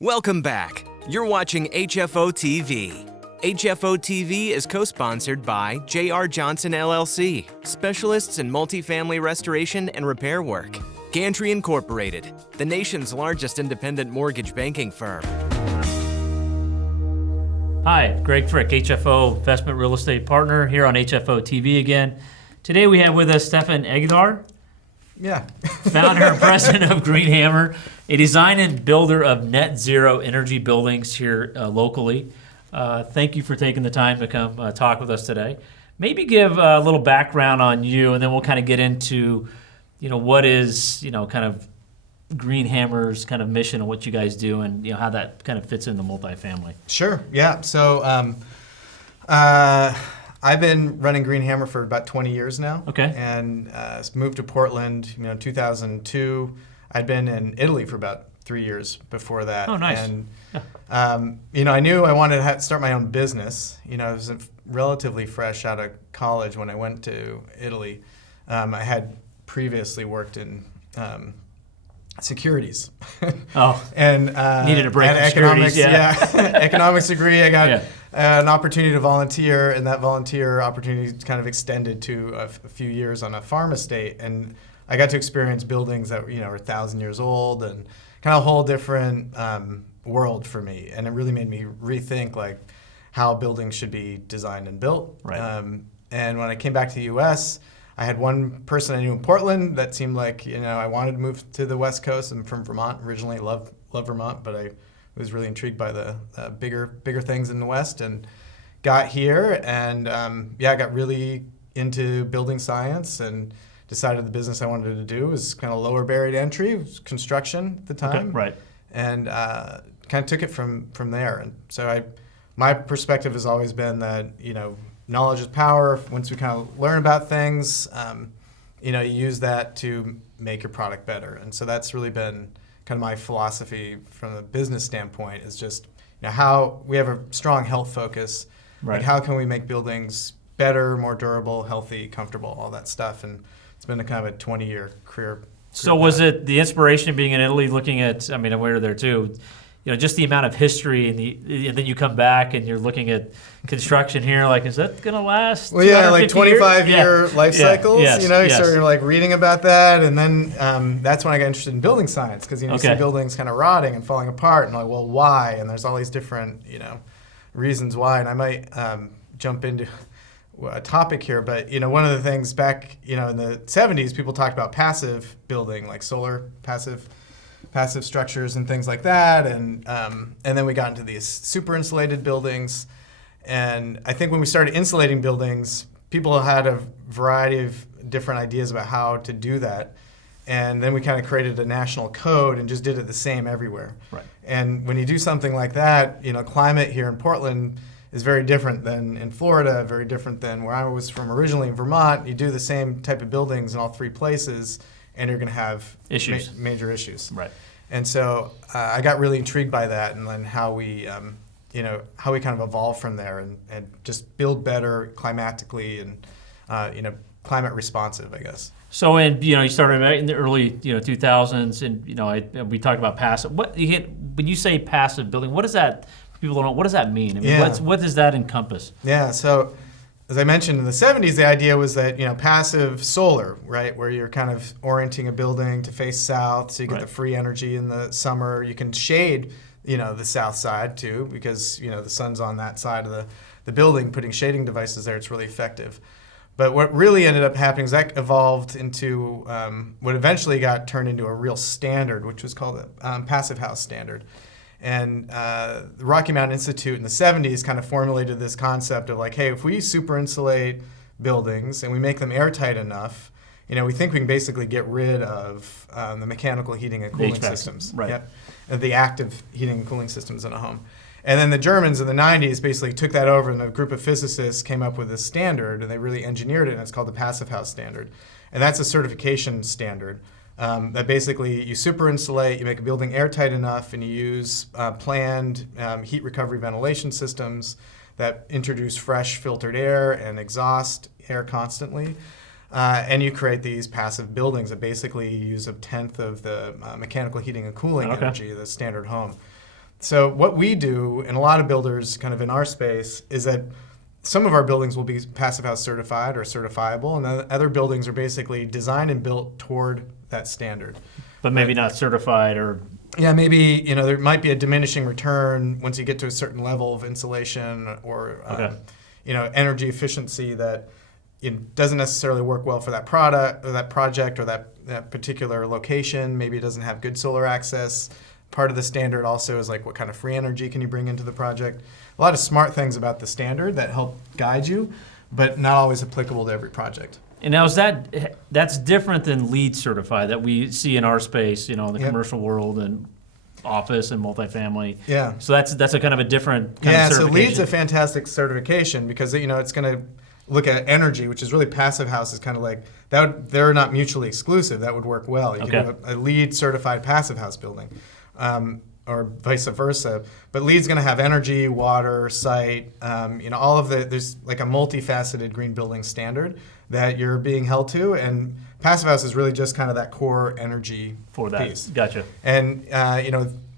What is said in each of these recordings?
Welcome back. You're watching HFO-TV. HFO-TV is co-sponsored by J.R. Johnson LLC, specialists in multifamily restoration and repair work. Gantry Incorporated, the nation's largest independent mortgage banking firm. Hi, Greg Frick, HFO Investment Real Estate Partner here on HFO-TV again. Today we have with us Stefan Aiguier, founder and president of Green Hammer, a design and builder of net zero energy buildings here locally. Thank you for taking the time to come talk with us today. Maybe give a little background on you, and then we'll kind of get into, what is, kind of Green Hammer's kind of mission and what you guys do, and how that kind of fits into multifamily. Sure. Yeah. So I've been running Green Hammer for about 20 years now. Okay. And moved to Portland, in 2002. I'd been in Italy for about 3 years before that. Oh, nice. And I knew I wanted to start my own business. I was relatively fresh out of college when I went to Italy. I had previously worked in securities. And needed a break from economics. securities. Yeah. Economics degree. I got an opportunity to volunteer, and that volunteer opportunity kind of extended to a few years on a farm estate, and I got to experience buildings that are 1,000 years old, and kind of a whole different world for me. And it really made me rethink like how buildings should be designed and built. Right. And when I came back to the U.S., I had one person I knew in Portland that seemed like, I wanted to move to the West Coast. I'm from Vermont originally, love Vermont, but I was really intrigued by the bigger things in the West, and got here and I got really into building science and decided the business I wanted to do was kind of lower barrier to entry. It was construction at the time. Okay, right. And kind of took it from there. And so my perspective has always been that, knowledge is power. Once we kind of learn about things, you use that to make your product better. And so that's really been kind of my philosophy from a business standpoint, is just how we have a strong health focus. Right. Like how can we make buildings better, more durable, healthy, comfortable, all that stuff. And it's been a kind of a 20-year career. So was it the inspiration of being in Italy, looking at, we were there too, just the amount of history, and then you come back and you're looking at construction here, like, is that going to last? Well, yeah, like 25-year life cycles. Yes. You started like reading about that, and then that's when I got interested in building science, because you see buildings kind of rotting and falling apart, and like, well, why? And there's all these different reasons why. And I might jump into a topic here, but one of the things back in the 70s, people talked about passive building, like solar passive structures and things like that, and then we got into these super insulated buildings. And I think when we started insulating buildings, people had a variety of different ideas about how to do that. And then we kind of created a national code and just did it the same everywhere. Right. And when you do something like that, climate here in Portland is very different than in Florida, very different than where I was from originally in Vermont. You do the same type of buildings in all three places, and you're going to have issues, major issues. Right. And so I got really intrigued by that, and then how we kind of evolve from there and just build better climatically and climate responsive, I guess. So you started in the early 2000s, and we talked about passive. When you say passive building, what does that? People don't know. What does that mean? What does that encompass? Yeah. So as I mentioned, in the 70s, the idea was that passive solar, right, where you're kind of orienting a building to face south, so you get the free energy in the summer. You can shade the south side too, because the sun's on that side of the building. Putting shading devices there, it's really effective. But what really ended up happening is that evolved into what eventually got turned into a real standard, which was called the Passive House Standard. And the Rocky Mountain Institute in the 70s kind of formulated this concept of like, hey, if we super insulate buildings and we make them airtight enough, we think we can basically get rid of the mechanical heating and cooling systems. Right. Yep. The active heating and cooling systems in a home. And then the Germans in the 90s basically took that over, and a group of physicists came up with this standard, and they really engineered it, and it's called the Passive House Standard. And that's a certification standard that basically you super insulate, you make a building airtight enough, and you use planned heat recovery ventilation systems that introduce fresh filtered air and exhaust air constantly. And you create these passive buildings that basically use 1/10 of the mechanical heating and cooling energy of the standard home. So what we do, and a lot of builders kind of in our space, is that some of our buildings will be Passive House certified or certifiable, and then other buildings are basically designed and built toward that standard. But maybe not certified or... Yeah, maybe there might be a diminishing return once you get to a certain level of insulation or energy efficiency that doesn't necessarily work well for that product or that project or that particular location. Maybe it doesn't have good solar access. Part of the standard also is like what kind of free energy can you bring into the project. A lot of smart things about the standard that help guide you, but not always applicable to every project. And now that's different than LEED certified that we see in our space, in the commercial world and office and multifamily. Yeah. So that's a kind of a different kind of certification. So LEED's a fantastic certification because it's going to look at energy, which is really Passive House is kind of like that. They're not mutually exclusive. That would work well. You can have a LEED certified Passive House building. Or vice versa. But LEED's going to have energy, water, site, all of there's like a multifaceted green building standard that you're being held to. And Passive House is really just kind of that core energy for that piece. Gotcha. And,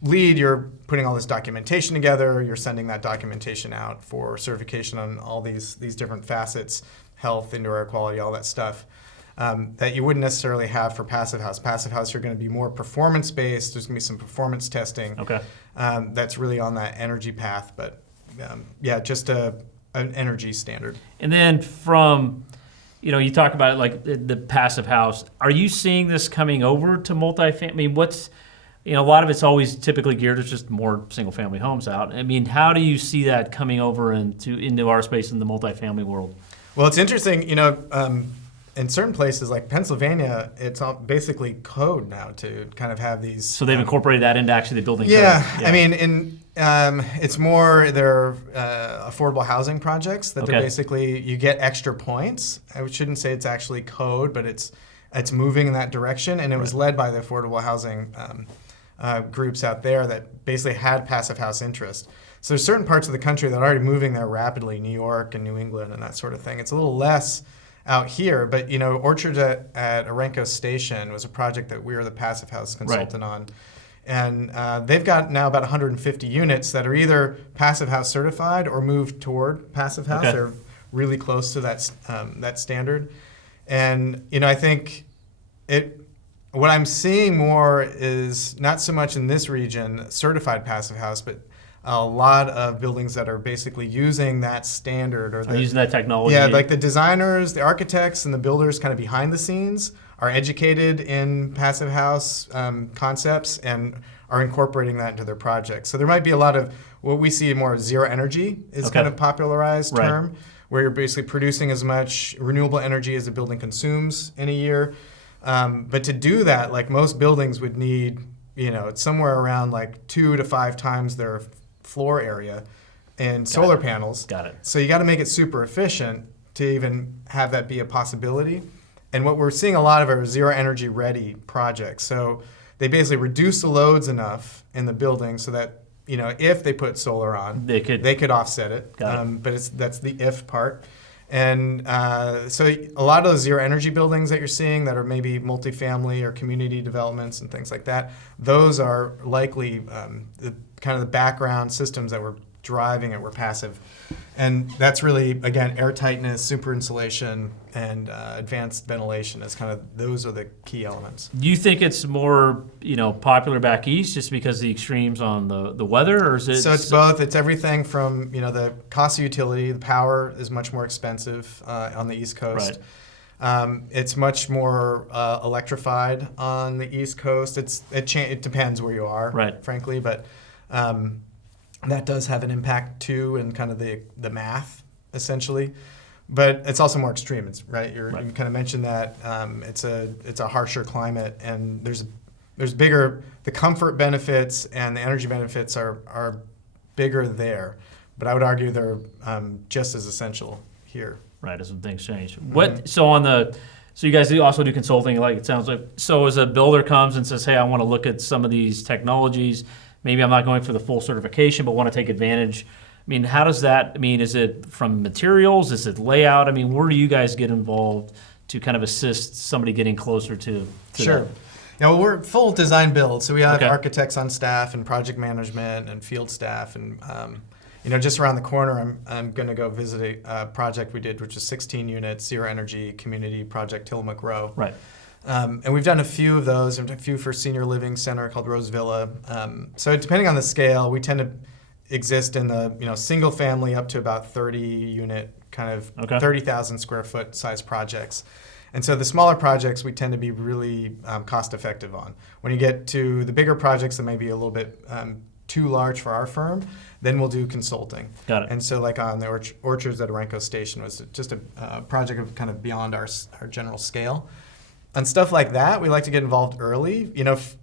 LEED, you're putting all this documentation together. You're sending that documentation out for certification on all these different facets, health, indoor air quality, all that stuff. That you wouldn't necessarily have for Passive House. Passive House, you're going to be more performance-based. There's going to be some performance testing. Okay. That's really on that energy path, but just an energy standard. And then from, you talk about it like the Passive House. Are you seeing this coming over to multifamily? I mean, a lot of it's always typically geared to just more single-family homes out. I mean, how do you see that coming over into our space in the multifamily world? Well, it's interesting, in certain places like Pennsylvania, it's all basically code now to kind of have these. So they've incorporated that into actually the building code. Yeah, I mean, it's more their affordable housing projects that they're basically, you get extra points. I shouldn't say it's actually code, but it's moving in that direction, and it was led by the affordable housing groups out there that basically had Passive House interest. So there's certain parts of the country that are already moving there rapidly, New York and New England and that sort of thing. It's a little less out here, but Orchards at Arenco Station was a project that we were the Passive House consultant on, and they've got now about 150 units that are either Passive House certified or moved toward Passive House. Okay. They're really close to that standard, and I think what I'm seeing more is not so much in this region certified Passive House, but a lot of buildings that are basically using that standard or using that technology. Yeah, like the designers, the architects, and the builders kind of behind the scenes are educated in Passive House concepts and are incorporating that into their projects. So there might be a lot of what we see more zero energy is kind of popularized term, where you're basically producing as much renewable energy as the building consumes in a year. But to do that, like most buildings would need, it's somewhere around like 2 to 5 times their floor area and solar panels. Got it. So you got to make it super efficient to even have that be a possibility. And what we're seeing a lot of are zero energy ready projects. So they basically reduce the loads enough in the building so that, if they put solar on, they could offset it. But that's the if part. And so a lot of those zero energy buildings that you're seeing that are maybe multifamily or community developments and things like that, those are likely the background systems that were driving it were passive. And that's really, again, air tightness, super insulation, and advanced ventilation is those are the key elements. Do you think it's more, popular back east just because of the extremes on the weather, or is it? So it's both. It's everything from, the cost of utility, the power is much more expensive on the East Coast. Right. It's much more electrified on the East Coast. It depends where you are, frankly, but that does have an impact too, in kind of the math essentially. But it's also more extreme. You kind of mentioned that it's a harsher climate, and there's bigger. The comfort benefits and the energy benefits are bigger there, but I would argue they're just as essential here. Right, as things change. So you guys also do consulting, like it sounds like. So as a builder comes and says, "Hey, I want to look at some of these technologies. Maybe I'm not going for the full certification, but want to take advantage." I mean, how does that? I mean, is it from materials? Is it layout? I mean, where do you guys get involved to kind of assist somebody getting closer to Sure. that? No, we're full design build, so we have Okay. architects on staff and project management and field staff, and just around the corner, I'm going to go visit a project we did, which is 16 units, zero energy community project, Tillamook Row. Right. And we've done a few of those, and a few for senior living center called Rose Villa. So depending on the scale, we tend to exist in the single family up to about 30 unit, kind of 30,000 square foot size projects. And so the smaller projects we tend to be really cost effective on. When you get to the bigger projects that may be a little bit too large for our firm, then we'll do consulting. Got it. And so like on the orchards at Orenco Station was just a project of kind of beyond our general scale. On stuff like that, we like to get involved early.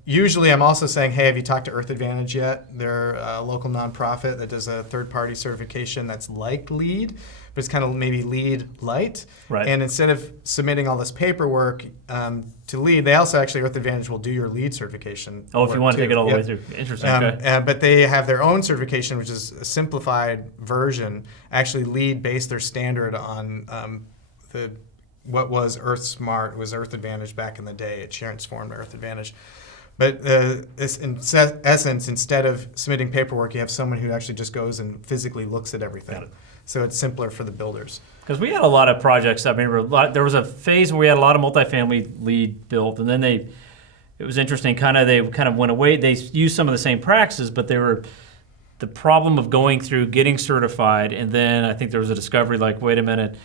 Usually I'm also saying, hey, have you talked to Earth Advantage yet? They're a local nonprofit that does a third-party certification that's like LEED, but it's kind of maybe LEED light. Right. And instead of submitting all this paperwork to LEED, they also actually, Earth Advantage will do your LEED certification. Oh, if you want to take it all the way Yep. through. Interesting. Okay. But they have their own certification, which is a simplified version. Actually, LEED based their standard on what was Earth Smart, was Earth Advantage back in the day. It transformed Earth Advantage. But this, in essence, instead of submitting paperwork, you have someone who actually just goes and physically looks at everything. So it's simpler for the builders. Because we had a lot of projects. I mean, there was a phase where we had a lot of multifamily LEED built, and then it was interesting. They kind of went away. They used some of the same practices, but they were the problem of going through getting certified, and then I think there was a discovery like, wait a minute.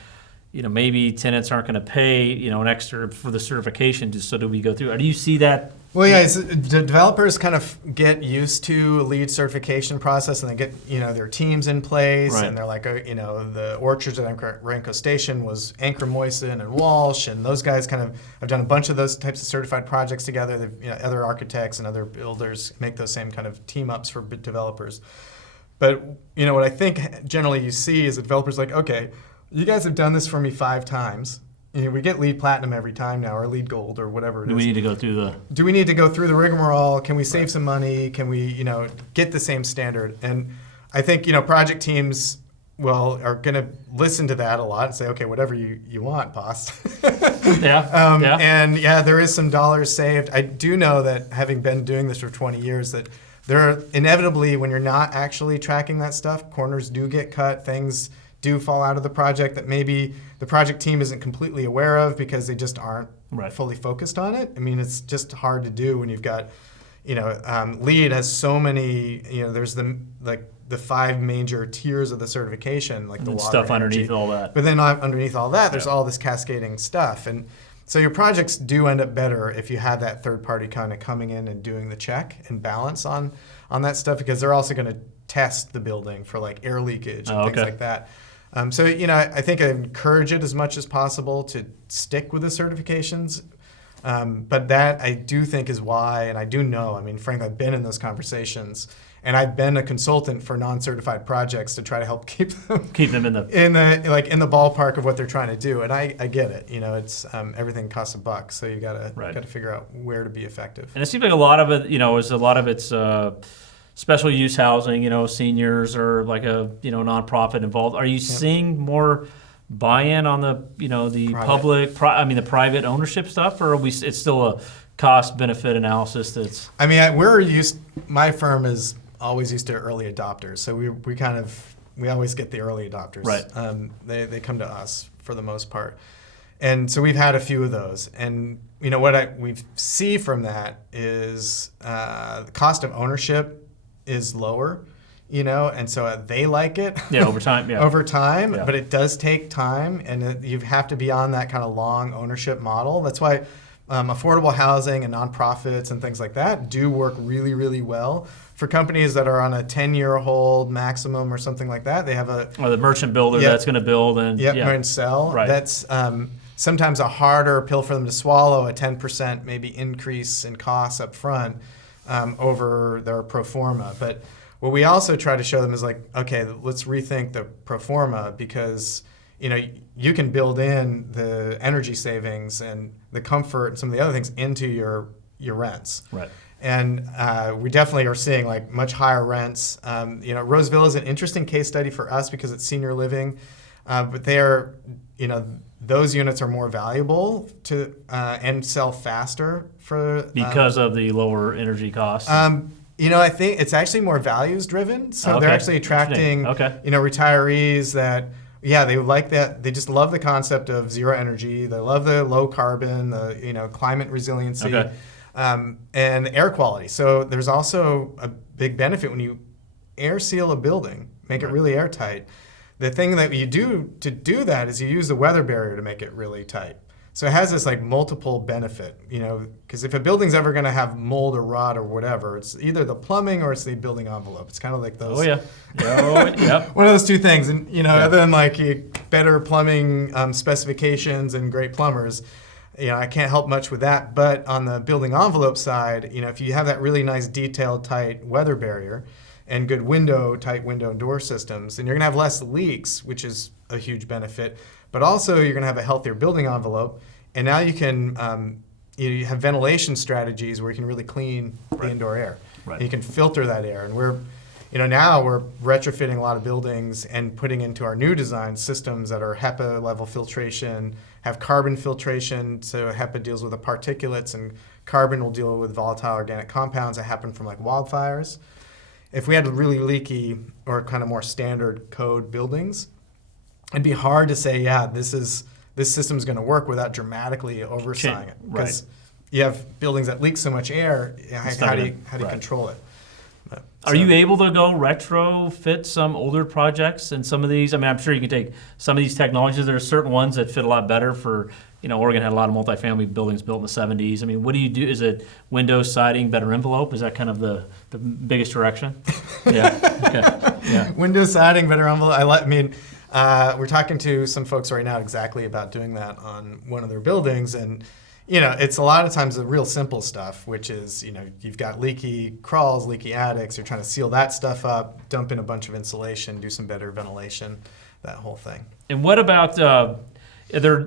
Maybe tenants aren't going to pay, an extra for the certification. So do we go through? Do you see that? Well, yeah, the developers kind of get used to a LEED certification process, and they get, their teams in place, Right. and they're like, the orchards at Orenco Station was Anchor Moyson and Walsh, and those guys kind of have done a bunch of those types of certified projects together. They've, other architects and other builders make those same kind of team ups for developers. But, what I think generally you see is that developers like, okay, you guys have done this for me 5 times. We get LEED Platinum every time now, or LEED Gold, or whatever it is. Do we need to go through the? Do we need to go through the rigmarole? Can we save some money? Can we, get the same standard? And I think, project teams, are going to listen to that a lot and say, okay, whatever you want, boss. Yeah. And there is some dollars saved. I do know that, having been doing this for 20 years, that there are inevitably, when you're not actually tracking that stuff, corners do get cut, things do fall out of the project that maybe the project team isn't completely aware of because they just aren't fully focused on it. I mean, it's just hard to do when you've got, LEED has so many, there's the 5 major tiers of the certification, like the water, stuff energy. underneath all that. But then underneath all that, there's all this cascading stuff. And so your projects do end up better if you have that third party kind of coming in and doing the check and balance on that stuff, because they're also going to test the building for like air leakage and things like that. So, I think I encourage it as much as possible to stick with the certifications. But that I do think is why, and I do know, frankly, I've been in those conversations, and I've been a consultant for non-certified projects to try to help keep them in the ballpark of what they're trying to do. And I get it. It's everything costs $1, so you gotta figure out where to be effective. And it seems like a lot of it, is a lot of it's special use housing, seniors, or like a nonprofit involved. Are you seeing more buy-in on the the private ownership stuff, or it's still a cost benefit analysis that's? My firm is always used to early adopters, so we always get the early adopters. Right. They come to us for the most part, and so we've had a few of those. And what we see from that is the cost of ownership is lower, and so they like it. Yeah, over time. Yeah. Over time, but it does take time, and you have to be on that kind of long ownership model. That's why affordable housing and nonprofits and things like that do work really, really well. For companies that are on a 10-year hold maximum or something like that, they have the merchant builder that's going to build and sell. Right. That's sometimes a harder pill for them to swallow, a 10% maybe increase in costs up front. Over their pro forma. But what we also try to show them is like, okay, let's rethink the pro forma, because you can build in the energy savings and the comfort and some of the other things into your rents. Right. And we definitely are seeing like much higher rents. Rose Villa is an interesting case study for us because it's senior living, but they are, those units are more valuable to and sell faster for because of the lower energy costs. I think it's actually more values driven. So they're actually attracting retirees that they like that. They just love the concept of zero energy. They love the low carbon, the climate resiliency, and air quality. So there's also a big benefit when you air seal a building, make it really airtight. The thing that you do to do that is you use the weather barrier to make it really tight. So it has this like multiple benefit, because if a building's ever going to have mold or rot or whatever, it's either the plumbing or it's the building envelope. It's kind of like those. Oh yeah. Yep. One of those two things, and other than like better plumbing specifications and great plumbers, I can't help much with that. But on the building envelope side, if you have that really nice detailed, tight weather barrier and good tight window and door systems, then you're going to have less leaks, which is a huge benefit. But also you're going to have a healthier building envelope, and now you can you have ventilation strategies where you can really clean the indoor air. Right. And you can filter that air, and now we're retrofitting a lot of buildings and putting into our new design systems that are HEPA level filtration, have carbon filtration, so HEPA deals with the particulates, and carbon will deal with volatile organic compounds that happen from like wildfires. If we had really leaky or kind of more standard code buildings, it'd be hard to say, this system's going to work without dramatically overseeing it. Because you have buildings that leak so much air, how do you control it? Are you able to go retrofit some older projects in some of these? I mean, I'm sure you can take some of these technologies. There are certain ones that fit a lot better for, Oregon had a lot of multifamily buildings built in the 70s. I mean, what do you do? Is it windows, siding, better envelope? Is that kind of the biggest direction? Yeah. Okay. Yeah. Windows, siding, better envelope. We're talking to some folks right now exactly about doing that on one of their buildings, and it's a lot of times the real simple stuff, which is you've got leaky crawls, leaky attics. You're trying to seal that stuff up, dump in a bunch of insulation, do some better ventilation, that whole thing. And what about are there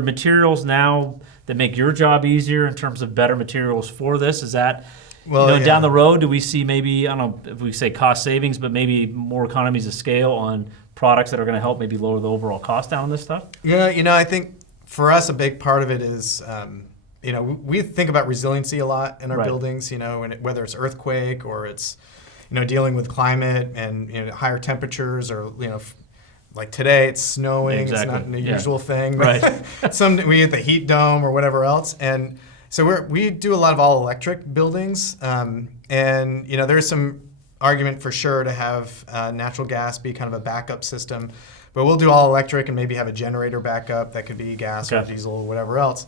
materials now that make your job easier in terms of better materials for this? Is that down the road, do we see maybe, I don't know if we say cost savings, but maybe more economies of scale on products that are going to help maybe lower the overall cost down on this stuff? Yeah, I think for us a big part of it is, we think about resiliency a lot in our buildings, whether it's earthquake or it's, dealing with climate and higher temperatures or, like today it's snowing, exactly. It's not a usual thing. Right. We get the heat dome or whatever else. And so we do a lot of all electric buildings, and there's some argument for sure to have natural gas be kind of a backup system, but we'll do all electric and maybe have a generator backup that could be gas or diesel or whatever else,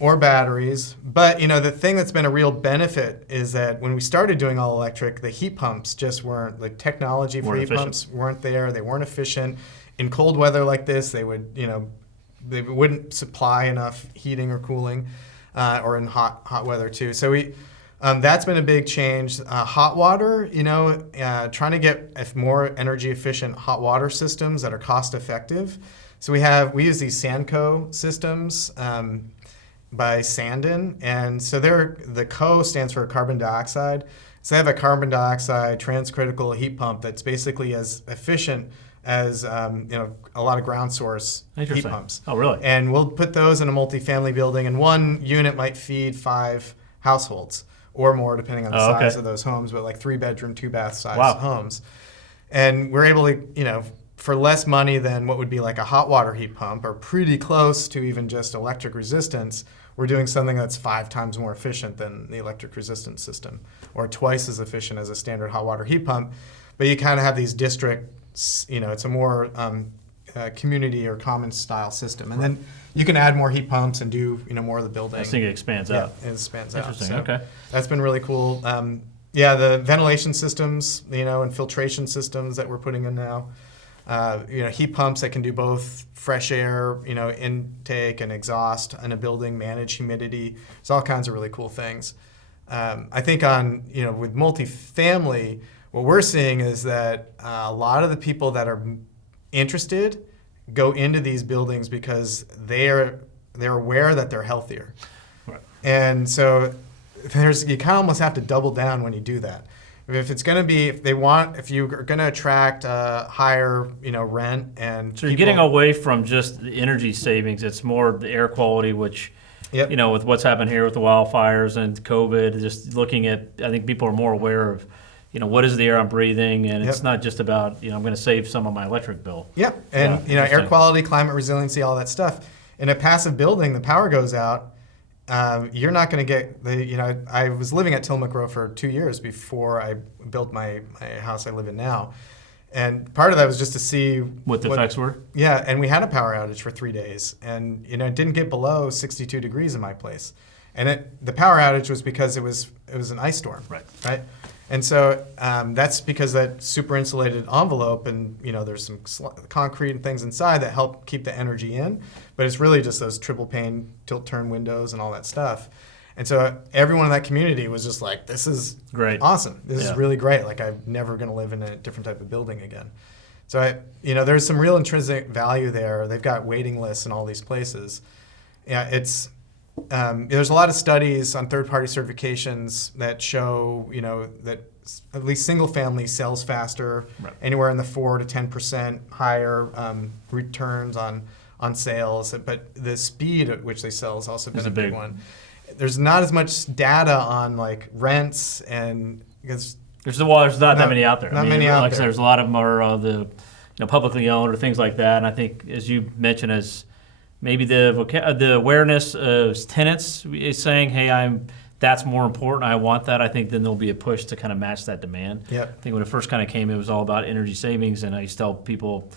or batteries. But the thing that's been a real benefit is that when we started doing all electric, the heat pumps just weren't, the technology for heat pumps weren't there. They weren't efficient. In cold weather like this, they wouldn't supply enough heating or cooling. Or in hot weather too. So that's been a big change. Hot water, trying to get more energy efficient hot water systems that are cost effective. So we use these Sanco systems by Sandin, and so the CO stands for carbon dioxide. So they have a carbon dioxide transcritical heat pump that's basically as efficient as a lot of ground source heat pumps. Oh, really? And we'll put those in a multifamily building, and one unit might feed 5 households or more, depending on the size of those homes, but like 3-bedroom, 2-bath size homes. And we're able to, for less money than what would be like a hot water heat pump, or pretty close to even just electric resistance, we're doing something that's 5 times more efficient than the electric resistance system, or twice as efficient as a standard hot water heat pump. But you kind of have these it's a more community or common style system. And then you can add more heat pumps and do, more of the building. I think it expands out. It expands Interesting. out. So okay. That's been really cool. The ventilation systems, and filtration systems that we're putting in now. Heat pumps that can do both fresh air, intake and exhaust in a building, manage humidity. There's all kinds of really cool things. I think with multifamily, what we're seeing is that a lot of the people that are interested go into these buildings because they're aware that they're healthier. Right. And so you kind of almost have to double down when you do that. If it's going to be, if you're going to attract higher, rent and so you're getting away from just the energy savings. It's more the air quality, which, Yep. With what's happened here with the wildfires and COVID, just looking at, I think people are more aware of, what is the air I'm breathing, and it's not just about, I'm going to save some of my electric bill. Yep, and air quality, climate resiliency, all that stuff. In a passive building, the power goes out. You're not going to get I was living at Tillamook Row for 2 years before I built my house I live in now. And part of that was just to see what the effects were. Yeah, and we had a power outage for 3 days, and it didn't get below 62 degrees in my place. And the power outage was because it was an ice storm. Right. And so that's because that super insulated envelope, and there's some concrete and things inside that help keep the energy in, but it's really just those triple pane tilt turn windows and all that stuff. And so everyone in that community was just like, this is great, awesome. This is really great. Like, I'm never going to live in a different type of building again. So there's some real intrinsic value there. They've got waiting lists in all these places. Yeah, it's there's a lot of studies on third-party certifications that show, that at least single-family sells faster, anywhere in the 4 to 10% higher returns on sales. But the speed at which they sell has also been a big one. There's not as much data on like rents, and because there's not that many out there. Not many out there. There's a lot of them are the publicly owned or things like that. And I think, as you mentioned, as maybe the awareness of tenants is saying, hey, that's more important. I want that. I think then there'll be a push to kind of match that demand. Yep. I think when it first kind of came, it was all about energy savings, and I used to tell people,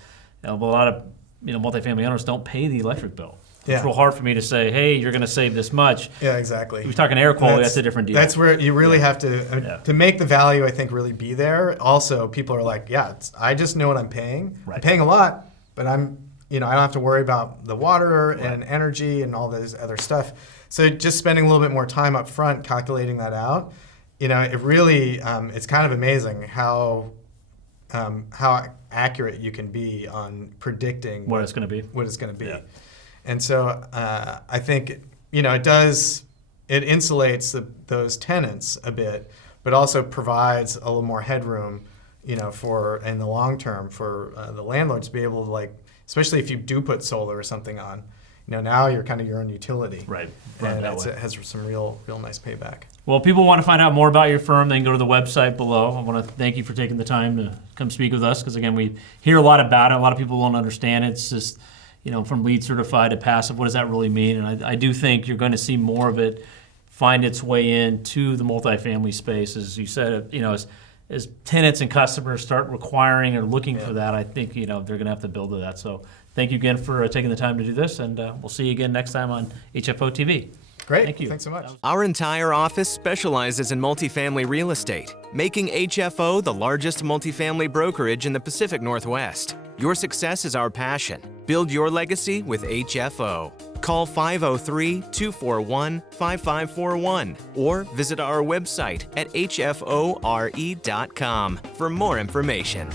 a lot of multifamily owners don't pay the electric bill. It's real hard for me to say, hey, you're going to save this much. Yeah, exactly. If we're talking air quality, that's a different deal. That's where you really have to make the value, I think, really be there. Also, people are like, I just know what I'm paying. I'm paying a lot, but I don't have to worry about the water and energy and all this other stuff. So just spending a little bit more time up front calculating that out, it really, it's kind of amazing how accurate you can be on predicting what it's going to be. Yeah. And so I think, it insulates those tenants a bit, but also provides a little more headroom, for in the long term for the landlord to be able to, especially if you do put solar or something on, now you're kind of your own utility. Right. And it has some real nice payback. Well, if people want to find out more about your firm, they can go to the website below. I want to thank you for taking the time to come speak with us, because, again, we hear a lot about it. A lot of people won't understand it. It's just, from LEED certified to passive, what does that really mean? And I do think you're going to see more of it find its way into the multifamily space. As you said, as tenants and customers start requiring or looking for that, I think, they're going to have to build to that. So thank you again for taking the time to do this, and we'll see you again next time on HFO-TV. Great. Thank you. Thanks so much. Our entire office specializes in multifamily real estate, making HFO the largest multifamily brokerage in the Pacific Northwest. Your success is our passion. Build your legacy with HFO. Call 503-241-5541 or visit our website at hfore.com for more information.